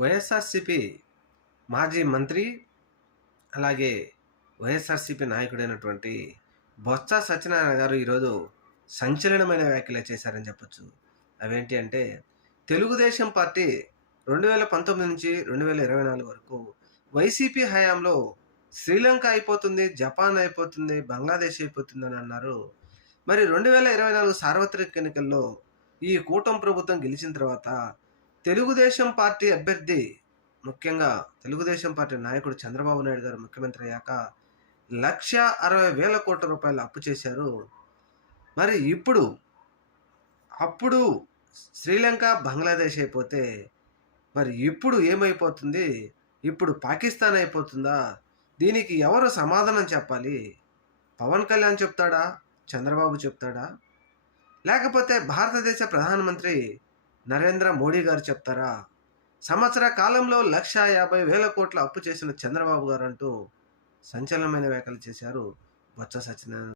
వైఎస్ఆర్‌సీపీ మాజీ మంత్రి, అలాగే వైఎస్ఆర్‌సీపీ నాయకుడైనటువంటి బొత్స సత్యనారాయణ గారు ఈరోజు సంచలనమైన వ్యాఖ్యలు చేశారని చెప్పొచ్చు. అవేంటి అంటే, తెలుగుదేశం పార్టీ 2019 నుంచి 2024 వరకు వైసీపీ హయాంలో శ్రీలంక అయిపోతుంది, జపాన్ అయిపోతుంది, బంగ్లాదేశ్ అయిపోతుందని అన్నారు. మరి 2024 సార్వత్రిక ఎన్నికల్లో ఈ కూటమి ప్రభుత్వం గెలిచిన తర్వాత తెలుగుదేశం పార్టీ అభ్యర్థి, ముఖ్యంగా తెలుగుదేశం పార్టీ నాయకుడు చంద్రబాబు నాయుడు గారు ముఖ్యమంత్రి అయ్యాక 1,60,000 కోట్ల రూపాయలు అప్పు చేశారు. మరి అప్పుడు శ్రీలంక, బంగ్లాదేశ్ అయిపోతే మరి ఇప్పుడు ఏమైపోతుంది? ఇప్పుడు పాకిస్తాన్ అయిపోతుందా? దీనికి ఎవరు సమాధానం చెప్పాలి? పవన్ కళ్యాణ్ చెప్తాడా? చంద్రబాబు చెప్తాడా? లేకపోతే భారతదేశ ప్రధానమంత్రి నరేంద్ర మోడీ గారు చెప్తారా? సంవత్సర కాలంలో 1,50,000 కోట్ల అప్పు చేసిన చంద్రబాబు గారంటూ సంచలనమైన వ్యాఖ్యలు చేశారు బొత్స సత్యనారాయణ.